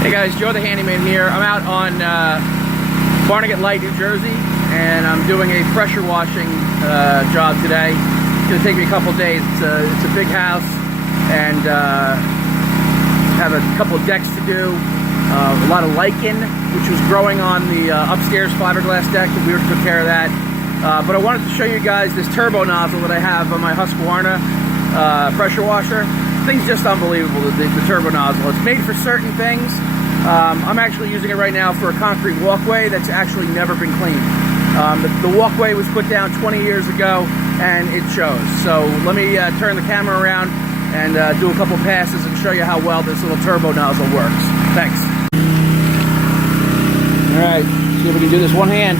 Hey guys, Joe the Handyman here. I'm out on Barnegat Light, New Jersey, and I'm doing a pressure washing job today. It's going to take me a couple days. It's a big house, and have a couple of decks to do. A lot of lichen, which was growing on the upstairs fiberglass deck. We took care of that. But I wanted to show you guys this turbo nozzle that I have on my Husqvarna pressure washer. The thing's just unbelievable, the turbo nozzle. It's made for certain things. I'm actually using it right now for a concrete walkway that's actually never been cleaned. The walkway was put down 20 years ago, and it shows. So let me turn the camera around and do a couple passes and show you how well this little turbo nozzle works. Thanks. All right, see if we can do this one hand.